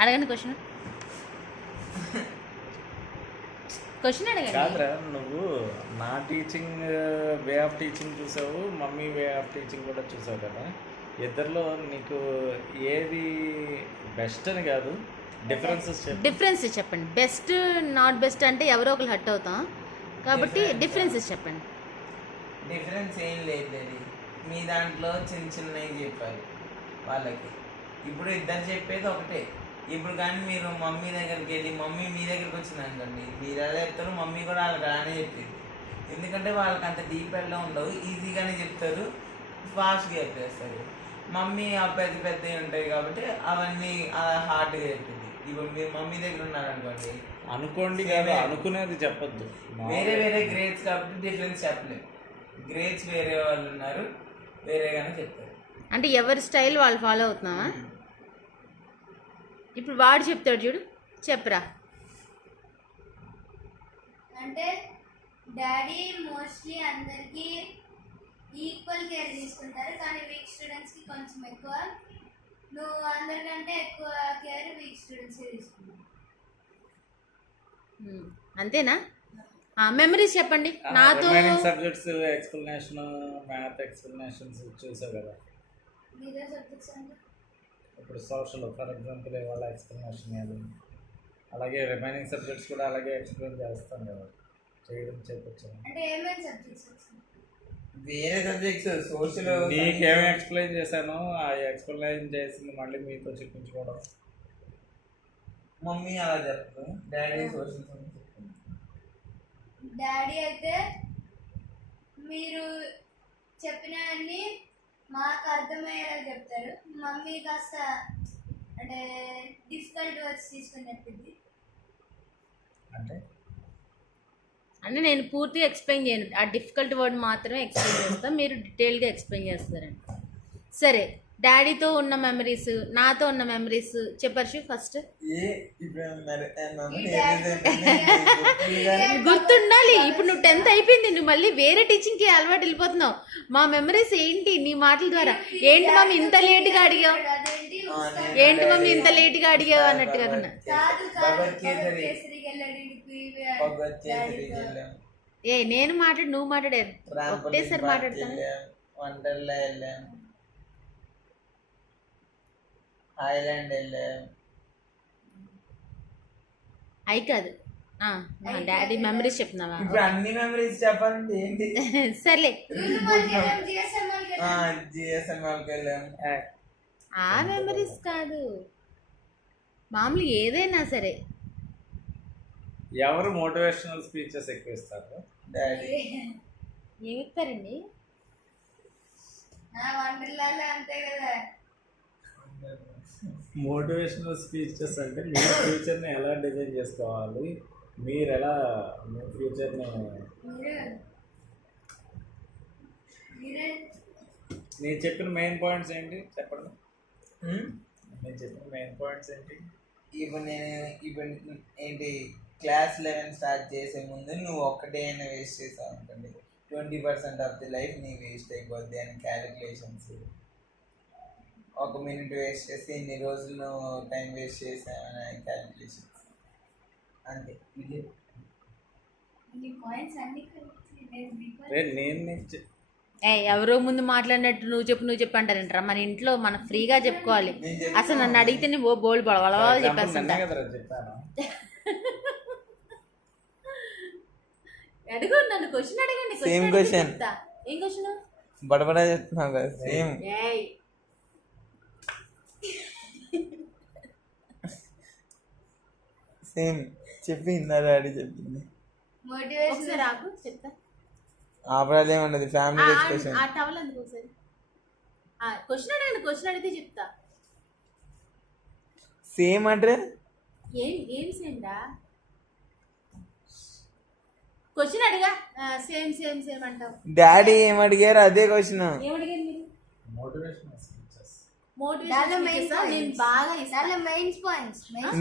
అడగండి క్వశ్చన్ అడగండి. కాదురా, నువ్వు నా టీచింగ్ వే ఆఫ్ టీచింగ్ చూసావు, మమ్మీ వే ఆఫ్ టీచింగ్ కూడా చూసావు కదా. ఇద్దరిలో నీకు ఏది బెస్ట్ అని కాదు, డిఫరెన్సెస్ చెప్పండి. బెస్ట్ నాట్ బెస్ట్ అంటే ఎవరో ఒకరు హట్ అవుతాం కాబట్టి డిఫరెన్సెస్ చెప్పండి. డిఫరెన్స్ ఏం లేదు, మీ దాంట్లో చిన్న చిన్నవి చెప్పారు వాళ్ళకి. ఇప్పుడు ఇద్దరు చెప్పేది ఒకటే. ఇప్పుడు కానీ మీరు మమ్మీ దగ్గరికి వెళ్ళి మమ్మీ మీ దగ్గరికి వచ్చిందనుకోండి, మీరు ఎలా చెప్తారు, మమ్మీ కూడా వాళ్ళకి అలానే చెప్పింది. ఎందుకంటే వాళ్ళకి అంత డీప్ వెళ్ళ ఉండవు, ఈజీగానే చెప్తారు, ఫాస్ట్గా చెప్పేస్తారు. మమ్మీ ఆ పెద్ద పెద్దవి ఉంటాయి కాబట్టి అవన్నీ అలా హార్డ్గా చెప్పింది. ఇప్పుడు మీరు మమ్మీ దగ్గర ఉన్నారనుకోండి, అనుకోండి అనుకునేది చెప్పొద్దు. వేరే వేరే గ్రేడ్స్ కాబట్టి డిఫరెన్స్ చెప్పలేదు. గ్రేడ్స్ వేరే వాళ్ళు ఉన్నారు, వేరేగానే చెప్తారు. అంటే ఎవరి స్టైల్ వాళ్ళు ఫాలో అవుతున్నావా? ఇప్పుడు వాడు చెప్తాడు చూడు, చెప్పరా. అంటే డాడీ మోస్ట్లీ అందరికీ ఈక్వల్ కేర్ తీసుకుంటారు, కానీ వీక్ స్టూడెంట్స్కి కొంచెం ఎక్కువ. నువ్వు అందరికంటే ఎక్కువ కేర్ వీక్ స్టూడెంట్స్కి తీసుకుంటావు. అంతేనా? మెమరీస్ చెప్పండి. నాతో సబ్జెక్ట్స్ ఎక్స్ప్లెనేషన్, మ్యాథ్ ఎక్స్ప్లెనేషన్స్ చూసావు కదా. మిగతా సబ్జెక్ట్స్ అంటే ఇప్పుడు సోషల్ ఫర్ ఎగ్జాంపుల్ వాళ్ళ ఎక్స్ప్లెనేషన్ అది, అలాగే రిమైనింగ్ సబ్జెక్ట్స్ కూడా అలాగే ఎక్స్ప్లెయిన్ చేస్తాం కదా, చేయడం చెప్పచ్చు. అంటే ఏమేమి సబ్జెక్ట్స్? వేరే సబ్జెక్ట్స్ సోషల్ నీకేమి ఎక్స్ప్లెయిన్ చేశానో ఆ ఎక్స్ప్లెయిన్ చేసింది మళ్ళీ మీతో చెప్పించుకోవడం. మమ్మీ అలా చెప్తాను, డాడీ సోషల్ చెప్తాను. డాడీ అయితే మీరు చెప్పినవన్నీ మాకు అర్థమయ్యేలా చెప్తారు. మమ్మీ కాస్త అంటే డిఫికల్ట్ వర్డ్స్ తీసుకొని చెప్పింది. అంటే నేను పూర్తిగా ఎక్స్ప్లెయిన్ చేయను, ఆ డిఫికల్ట్ వర్డ్ మాత్రమే ఎక్స్ప్లెయిన్ చేస్తాను, మీరు డీటెయిల్గా ఎక్స్ప్లెయిన్ చేస్తారండి. సరే, డాడీతో ఉన్న మెమరీస్, నాతో ఉన్న మెమరీస్ చెప్పర్షి ఫస్ట్. గుర్తుండాలి. ఇప్పుడు నువ్వు 10th అయిపోయింది, నువ్వు మళ్ళీ వేరే టీచింగ్కి అలవాటు వెళ్ళిపోతున్నావు. మా మెమరీస్ ఏంటి నీ మాటల ద్వారా? ఏంటి మమ్మీ ఇంత లేట్గా అడిగావు, ఏంటి మమ్మీ ఇంత లేట్గా అడిగావు అన్నట్టు కాకుండా, ఏ నేను మాట్లాడు నువ్వు మాట్లాడారు ఒకటేసారి మాట్లాడతాను. వండర్లా వెళ్ళాం, ఐలాండ్ వెళ్ళాం. అయి కాదు, డాడీ మెమరీస్ చెప్తున్నావా? ఇప్పుడు అన్ని మెమరీస్ చెప్పాలంటే ఏంటి? సర్లే, జిఎస్ఎంఎల్కి వెళ్ళాం. ఆ మెమరీస్ కాదు, మామూలు ఏదైనా సరే. ఎవరు మోటివేషనల్ స్పీచెస్ ఎక్కువ ఇస్తారు? డాడీ. ఏమి ఇస్తారండి? వండర్లాలో అంతే కదా. మోటివేషనల్ స్పీచెస్ అంటే మీ ఫ్యూచర్ని ఎలా డిజైన్ చేసుకోవాలి, మీరు ఎలా మీ ఫ్యూచర్ని, నేను చెప్పిన మెయిన్ పాయింట్స్ ఏంటి చెప్పండి. నేను చెప్పిన మెయిన్ పాయింట్స్ ఏంటి? ఇప్పుడు ఏంటి, క్లాస్ 11 స్టార్ట్ చేసే ముందు నువ్వు ఒక్కటే అయినా వేస్ట్ చేసావు అనుకోండి, 20% ఆఫ్ ది లైఫ్ నీ వేస్ట్ అయిపోద్ది అని క్యాలిక్యులేషన్స్. 1 minute వేస్ట్ చేస్తే ఇన్ని రోజులు నువ్వు టైం వేస్ట్ చేసావని క్యాలిక్యులేషన్స్. అంతే. ఎవరో ముందు మాట్లాడినట్టు నువ్వు చెప్పు అంటారంటారా? మన ఇంట్లో మనం ఫ్రీగా చెప్పుకోవాలి. అసలు నన్ను అడిగితే నేను బోల్డ్ పడవల చెప్పేస్తా. అడుగు, నన్ను క్వశ్చన్ అడగండి. Same question. ఏం క్వశ్చన్? బడబడా చెప్తున్నావు కదా. సేమ్ సేమ్ చెప్పింది డాడీ చెప్పింది. మోటివేషన్ రాకు చెప్తా. ఆపరాలు ఏమన్నది, ఫ్యామిలీ డిస్కషన్. ఆ టవల్ అందుకు ఒకసారి క్వశ్చన్ అడగండి. క్వశ్చన్ అడిగితే చెప్తా. సేమ్ అంటే ఏం సేమ్ రా? క్వశ్చన్ అడిగా సేమ్ సేమ్ సేమ్ అంటావు. డాడీ ఏం అడిగారు అదే క్వశ్చన్. ఏం అడిగారు మీరు?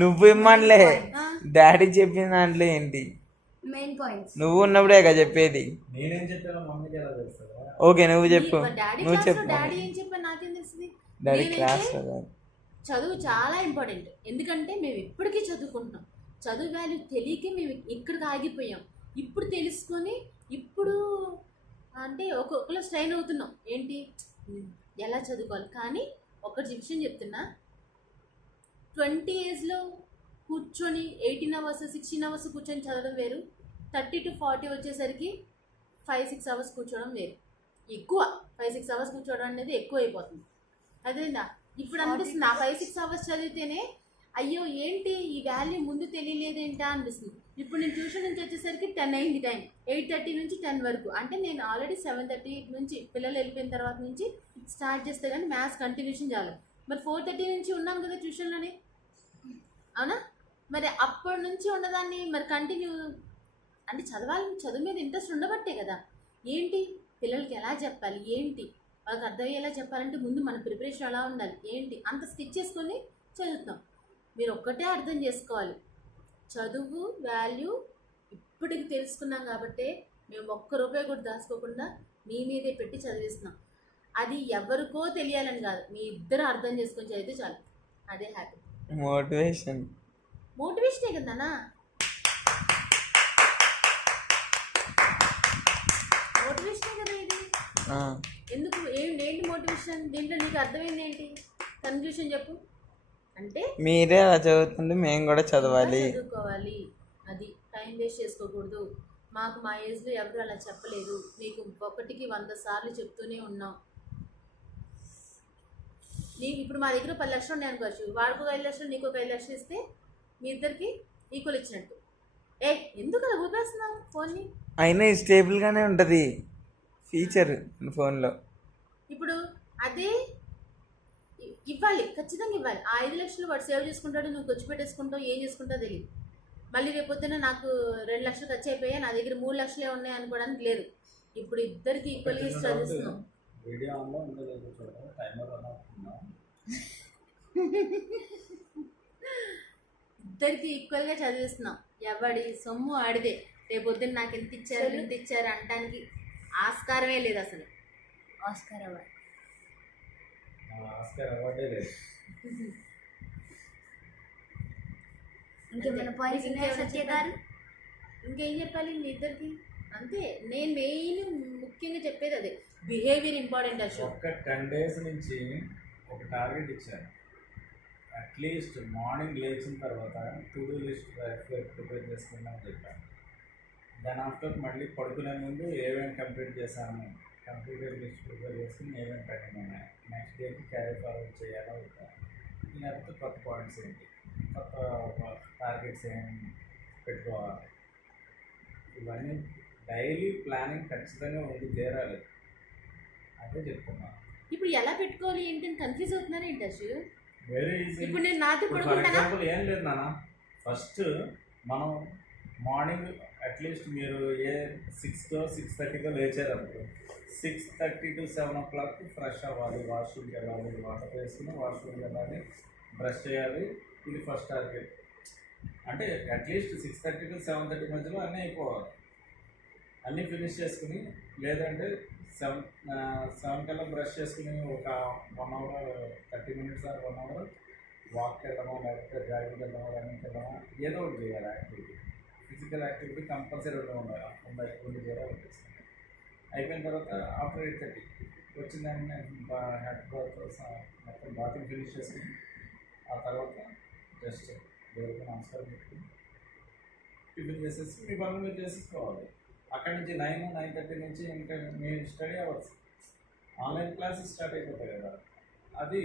నువ్వు ఇమ్మనిలే, డాడీ చెప్పిన దాంట్లో ఏంటి మెయిన్ పాయింట్స్? నువ్వు ఉన్నప్పుడే కదా చెప్పేది. ఓకే నువ్వు చెప్పు, నువ్వు చెప్పు. డాడీ ఏం చెప్పా నాకేం తెలుస్తుంది? డాడీ క్లాస్ చదువు చాలా ఇంపార్టెంట్. ఎందుకంటే మేము ఇప్పటికీ చదువుకుంటున్నాం. చదువు వాల్యూ తెలియకే మేము ఇక్కడికి ఆగిపోయాం. ఇప్పుడు తెలుసుకొని ఇప్పుడు అంటే ఒక్కొక్కరు స్ట్రైన్ అవుతున్నాం. ఏంటి ఎలా చదువుకోవాలి. కానీ ఒక విషయం చెప్తున్నా, 20 ఏజ్లో కూర్చొని 18 అవర్స్ 16 అవర్స్ కూర్చొని చదవడం వేరు, 30 to 40 వచ్చేసరికి 5-6 అవర్స్ కూర్చోవడం వేరు. ఎక్కువ 5-6 అవర్స్ కూర్చోవడం అనేది ఎక్కువ అయిపోతుంది. అదేందా ఇప్పుడు అనిపిస్తుంది ఆ 5-6 అవర్స్ చదివితేనే అయ్యో ఏంటి ఈ వాల్యూ ముందు తెలియలేదేంటా అనిపిస్తుంది. ఇప్పుడు నేను ట్యూషన్ నుంచి వచ్చేసరికి 10 అయింది టైం, 8:30 నుంచి 10 వరకు. అంటే నేను ఆల్రెడీ 7:30 నుంచి పిల్లలు వెళ్ళిపోయిన తర్వాత నుంచి స్టార్ట్ చేస్తే కానీ మ్యాథ్స్ కంటిన్యూషన్ చాలు. మరి 4:30 నుంచి ఉన్నాం కదా ట్యూషన్లోనే, అవునా? మరి అప్పటి నుంచి ఉన్నదాన్ని మరి కంటిన్యూ అంటే చదువు మీద ఇంట్రెస్ట్ ఉండబట్టే కదా. ఏంటి పిల్లలకి ఎలా చెప్పాలి, ఏంటి వాళ్ళకి అర్థమయ్యేలా చెప్పాలంటే ముందు మన ప్రిపరేషన్ ఎలా ఉండాలి, ఏంటి అంత స్టిచ్ చేసుకొని చదువుతాం. మీరు ఒక్కటే అర్థం చేసుకోవాలి, చదువు వాల్యూ ఇప్పటికి తెలుసుకున్నాం కాబట్టి మేము ₹1 కూడా దాచుకోకుండా మీ మీదే పెట్టి చదివిస్తున్నాం. అది ఎవరికో తెలియాలని కాదు, మీ ఇద్దరు అర్థం చేసుకొని చదివితే చాలు, అదే హ్యాపీ. మోటివేషనే కదన్నా, మోటివేషనే కదా ఇది. ఎందుకు ఏంటి మోటివేషన్? దీంట్లో నీకు అర్థమైంది ఏంటి? కన్క్లూషన్ చెప్పు. అంటే మీరే అలా చదువుతుంటే మేము కూడా చదువుకోవాలి, అది టైం వేస్ట్ చేసుకోకూడదు. మాకు మా ఏజ్లో ఎవరు అలా చెప్పలేదు, మీకు 1కి 100 సార్లు చెప్తూనే ఉన్నాం. నీకు ఇప్పుడు మా దగ్గర 10 లక్షలు ఉన్నాయి అనుకోవచ్చు, వాడికి 5 లక్షలు నీకు 5 లక్షలు ఇస్తే మీ ఇద్దరికి ఈక్వల్ ఇచ్చినట్టు. ఎందుకు అలా ఊపేస్తున్నావు ఫోన్ని? అయినా స్టేబుల్గానే ఉంటుంది ఫీచర్ ఫోన్లో. ఇప్పుడు అదే ఇవ్వాలి, ఖచ్చితంగా ఇవ్వాలి. ఆ 5 లక్షలు వాడు సేవ్ చేసుకుంటాడు, నువ్వు ఖర్చు పెట్టేసుకుంటావు, ఏం చేసుకుంటావు తెలియదు. మళ్ళీ రేపొద్దున నాకు 2 లక్షలు ఖర్చు అయిపోయాయి, నా దగ్గర 3 లక్షలే ఉన్నాయి అనుకోవడానికి లేదు. ఇప్పుడు ఇద్దరికి ఈక్వల్గా చదివిస్తున్నాం. ఇద్దరికి ఈక్వల్గా చదివిస్తున్నాం. ఎవడి సొమ్ము ఆడిదే. రేపొద్దున నాకు ఎంత ఇచ్చారు అనడానికి ఆస్కారమే లేదు అసలు. ఆస్కార్ అవార్డే లేదు. ఇంకేమైనా పాయింట్స్ ఉన్నాయా సత్య గారు? ఇంకేం చెప్పాలి మీ ఇద్దరికి? అంతే, నేను మెయిన్ ముఖ్యంగా చెప్పేది అదే, బిహేవియర్ ఇంపార్టెంట్. అశోక్ ఒక 10 days నుంచి ఒక టార్గెట్ ఇచ్చాను. అట్లీస్ట్ మార్నింగ్ లేచిన తర్వాత టు డూ లిస్ట్ ప్రిపేర్ చేసుకుందామని చెప్పాను. దాని ఆఫ్టర్ మళ్ళీ పడుకునే ముందు ఏమేమి కంప్లీట్ చేశాను, కంప్లీటెడ్ లిస్ట్ ప్రిపేర్ చేసుకుని ఏమేమి పెట్టిన ఉన్నాయి, నెక్స్ట్ డేకి క్యారీ ఫార్వర్డ్ చేయాలో ఉంటాను. లేకపోతే కొత్త పాయింట్స్ ఏంటి, కొత్త టార్గెట్స్ ఏమి పెట్టుకోవాలి, ఇవన్నీ డైలీ ప్లానింగ్ ఖచ్చితంగా ఉండి తీరాలి. అదే చెప్తున్నాను. ఇప్పుడు ఎలా పెట్టుకోవాలి ఏంటి అని కన్ఫ్యూజ్ అవుతున్నారు ఏంటి అశోక్? Very easy. ఇప్పుడు నేను నాతో ఫర్ ఎగ్జాంపుల్ ఏం లేదు నాన్న, ఫస్ట్ మనం మార్నింగ్ అట్లీస్ట్ మీరు 6కో 6:30కో లేచారనుకో, 6:30 to 7 o'clock ఫ్రెష్ అవ్వాలి, వాష్రూమ్కి వెళ్ళాలి, వాటర్ వేసుకుని వాష్రూమ్కి వెళ్ళాలి, బ్రష్ చేయాలి. ఇది ఫస్ట్ టార్గెట్. అంటే అట్లీస్ట్ 6:30 to 7:30 మధ్యలో అన్నీ అయిపోవాలి. అన్నీ ఫినిష్ చేసుకుని, లేదంటే 7 కల్లా బ్రష్ చేసుకుని ఒక 1 hour 30 minutes or 1 hour వాక్కి వెళ్ళడమో, లేకపోతే జాగింగ్కి వెళ్ళడమో, రన్నింగ్కి వెళ్ళడమో, ఏదో ఒకటి చేయాలి. యాక్టివిటీ, ఫిజికల్ యాక్టివిటీ కంపల్సరీ ఉండాలి. 2 చేయాలి అనిపిస్తుంది. అయిపోయిన తర్వాత ఆఫ్టర్ 8:30 వచ్చిందని హెడ్ బాత్ మొత్తం బాతింగ్ ఫినిష్ చేసుకుని, ఆ తర్వాత జస్ట్ దేవుడికి నమస్కారం పెట్టుకుని టిఫిన్ చేసేసి మీ పనులు మీరు చేసేసుకోవాలి. అక్కడి నుంచి 9-9:30 నుంచి ఇంకా మీ study hours, online classes start అయిపోతాయి కదా. అది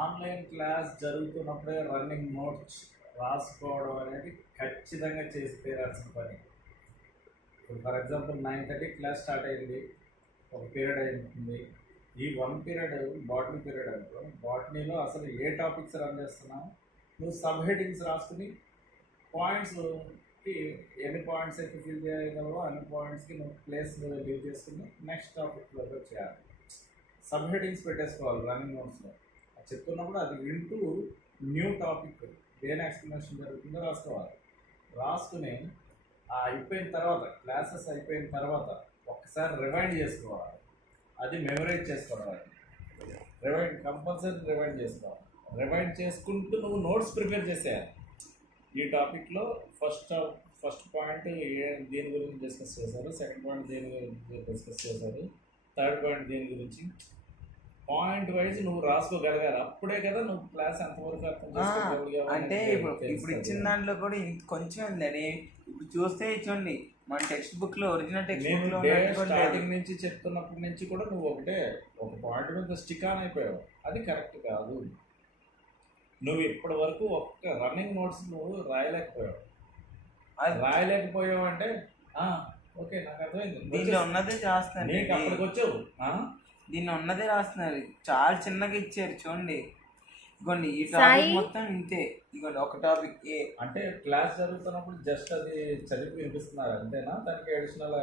ఆన్లైన్ క్లాస్ జరుగుతున్నప్పుడే రన్నింగ్ నోట్స్ రాసుకోవడం అనేది ఖచ్చితంగా చేసి తీరాల్సిన పని. ఇప్పుడు ఫర్ ఎగ్జాంపుల్ 9:30 క్లాస్ స్టార్ట్ అయింది, ఒక పీరియడ్ అవుతుంది. ఈ 1 పీరియడ్ బాటనీ పీరియడ్ అనుకో, బాటనీలో అసలు ఏ టాపిక్స్ రన్ చేస్తున్నావు, నువ్వు సబ్ హెడింగ్స్ రాసుకుని పాయింట్స్కి ఎన్ని పాయింట్స్ అయితే ఫిల్ చేయగలవో అన్ని పాయింట్స్కి నువ్వు ప్లేస్ లీవ్ చేసుకుని నెక్స్ట్ టాపిక్లో చేయాలి. సబ్ హెడింగ్స్ పెట్టేసుకోవాలి రన్నింగ్ నోట్స్లో. చెప్తున్నప్పుడు అది వింటూ న్యూ టాపిక్ దేని ఎక్స్ప్లెనేషన్ జరుగుతుందో రాసుకోవాలి. రాసుకుని అయిపోయిన తర్వాత, క్లాసెస్ అయిపోయిన తర్వాత ఒక్కసారి రివైండ్ చేసుకోవాలి. అది మెమరైజ్ చేసుకోవాలి. కంపల్సరీ రివైండ్ చేసుకోవాలి. రిమైండ్ చేసుకుంటూ నువ్వు నోట్స్ ప్రిపేర్ చేసేయాలి. ఈ టాపిక్లో ఫస్ట్ పాయింట్ దేని గురించి డిస్కస్ చేశారు, సెకండ్ పాయింట్ దేని గురించి డిస్కస్ చేశారు, థర్డ్ పాయింట్ దేని గురించి, పాయింట్ వైజ్ నువ్వు రాసుకోగలగాలి. అప్పుడే కదా నువ్వు క్లాస్ ఎంతవరకు అర్థం చేసుకోగలిగావు అంటే అనేది ఇప్పుడు తెలుస్తుంది. ఇచ్చిన దాంట్లో కూడా కొంచెం ఉందండి. ఇప్పుడు చూస్తే చూడండి మన టెక్స్ట్ బుక్ లో ఒరిజినల్ టెక్స్ట్ నేను బుక్ లో డే ఉన్నట్టు కూడా లేదు. స్టార్టింగ్ నుంచి చెప్తున్నప్పటి నుంచి కూడా నువ్వు ఒక పాయింట్ మీద స్టిక్ ఆన్ అయిపోయావు. అది కరెక్ట్ కాదు. నువ్వు ఇప్పటి వరకు ఒక్క రన్నింగ్ నోట్స్ నువ్వు రాయలేకపోయావు. రాయలేకపోయావు అంటే ఓకే నాకు అర్థమైంది, దీనిలో ఉన్నదే చేస్తున్నారు. నీకు అప్పటికి వచ్చావు. దీన్ని ఉన్నదే రాస్తున్నారు. చాలా చిన్నగా ఇచ్చారు చూడండి. ఇగోండి ఈ సాయి. టాపిక్ మొత్తం ఇంతే. ఇగోండి ఒక టాపిక్ ఏ అంటే క్లాస్ జరుగుతున్నప్పుడు జస్ట్ అది చదివి వినిపిస్తున్నారు అంతేనా? దానికి అడిషనల్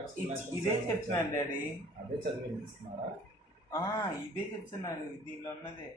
ఇదే చెప్తున్నాను డాడీ. అదే చదివి వినిపిస్తున్నారా? ఇదే చెప్తున్నాను దీనిలో ఉన్నదే.